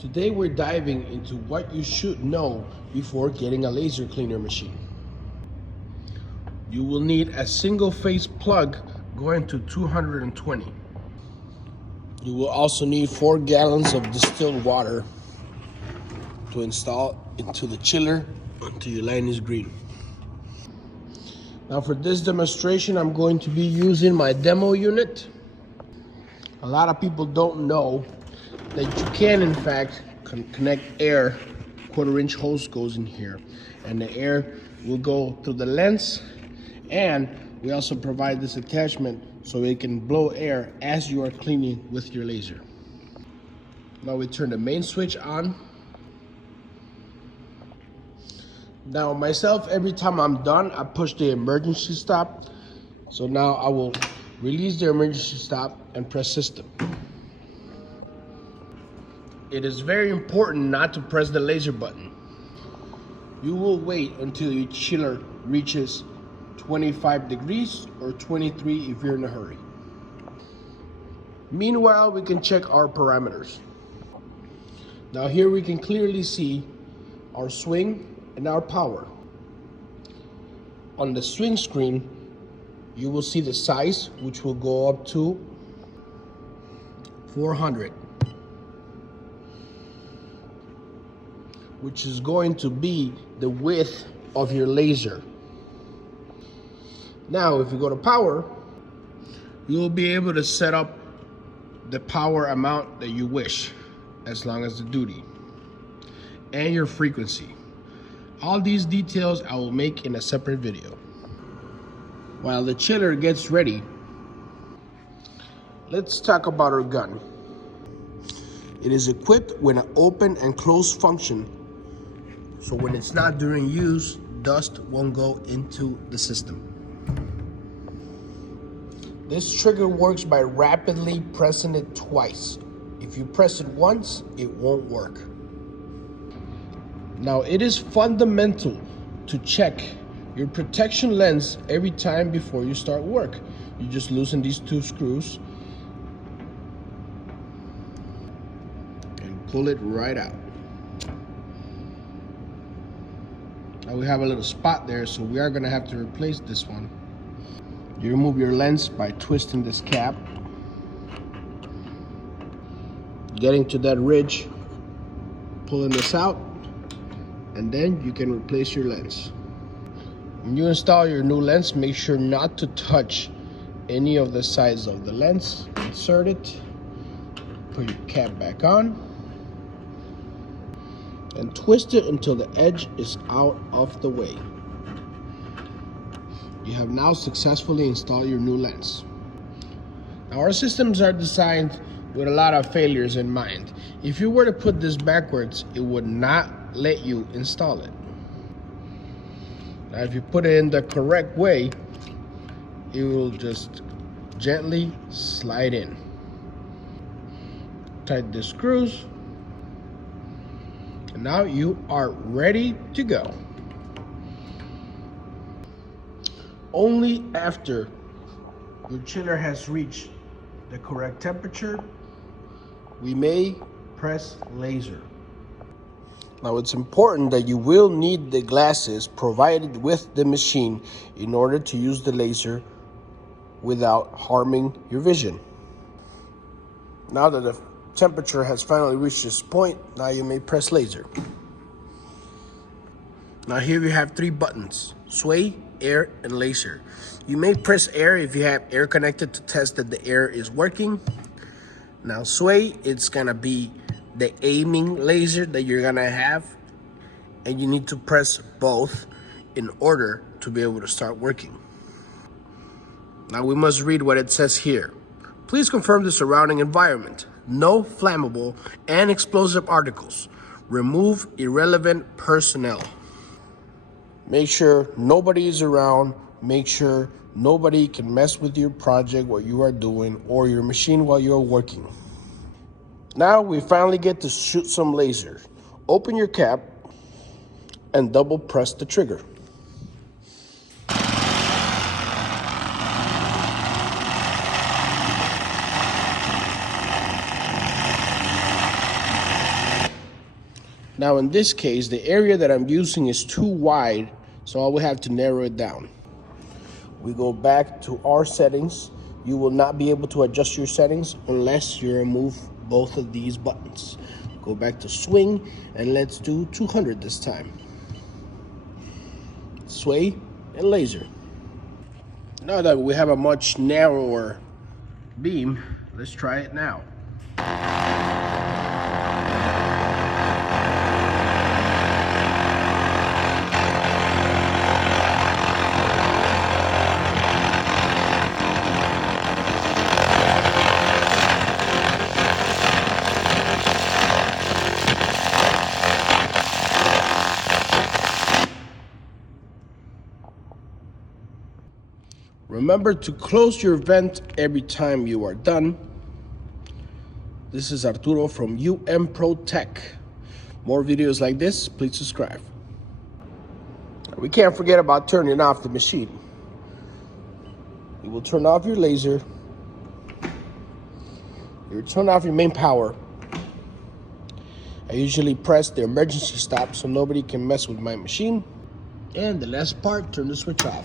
Today we're diving into what you should know before getting a laser cleaner machine. You will need a single phase plug going to 220. You will also need 4 gallons of distilled water to install into the chiller until your line is green. Now for this demonstration, I'm going to be using my demo unit. A lot of people don't know that you can in fact connect air. 1/4-inch hose goes in here and the air will go through the lens, and we also provide this attachment so it can blow air as you are cleaning with your laser. Now we turn the main switch on. Now myself, every time I'm done, I push the emergency stop. So now I will release the emergency stop and press system. It is very important not to press the laser button. You will wait until your chiller reaches 25 degrees or 23 if you're in a hurry. Meanwhile, we can check our parameters. Now here we can clearly see our swing and our power. On the swing screen, you will see the size, which will go up to 400. Which is going to be the width of your laser. Now, if you go to power, you will be able to set up the power amount that you wish, as long as the duty, and your frequency. All these details I will make in a separate video. While the chiller gets ready, let's talk about our gun. It is equipped with an open and close function, so when it's not during use, dust won't go into the system. This trigger works by rapidly pressing it twice. If you press it once, it won't work. Now it is fundamental to check your protection lens every time before you start work. You just loosen these 2 screws and pull it right out. Now we have a little spot there, so we are going to have to replace this one. You remove your lens by twisting this cap, getting to that ridge, pulling this out, and then you can replace your lens. When you install your new lens, make sure not to touch any of the sides of the lens. Insert it, put your cap back on, and twist it until the edge is out of the way. You have now successfully installed your new lens. Now our systems are designed with a lot of failures in mind. If you were to put this backwards, it would not let you install it. Now if you put it in the correct way, it will just gently slide in. Tighten the screws, and now you are ready to go. Only after your chiller has reached the correct temperature, we may press laser. Now it's important that you will need the glasses provided with the machine in order to use the laser without harming your vision. Now that the temperature has finally reached this point, now you may press laser. Now here we have 3 buttons: sway, air, and laser. You may press air if you have air connected to test that the air is working. Now sway, it's gonna be the aiming laser that you're gonna have, and you need to press both in order to be able to start working. Now we must read what it says here. Please confirm the surrounding environment. No flammable and explosive articles. Remove irrelevant personnel. Make sure nobody is around. Make sure nobody can mess with your project, what you are doing, or your machine while you're working. Now we finally get to shoot some lasers. Open your cap and double press the trigger. Now in this case, the area that I'm using is too wide, so I will have to narrow it down. We go back to our settings. You will not be able to adjust your settings unless you remove both of these buttons. Go back to swing, and let's do 200 this time. Sway and laser. Now that we have a much narrower beam, let's try it now. Remember to close your vent every time you are done. This is Arturo from Umprotech. More videos like this, please subscribe. We can't forget about turning off the machine. You will turn off your laser. You will turn off your main power. I usually press the emergency stop so nobody can mess with my machine. And the last part, turn the switch off.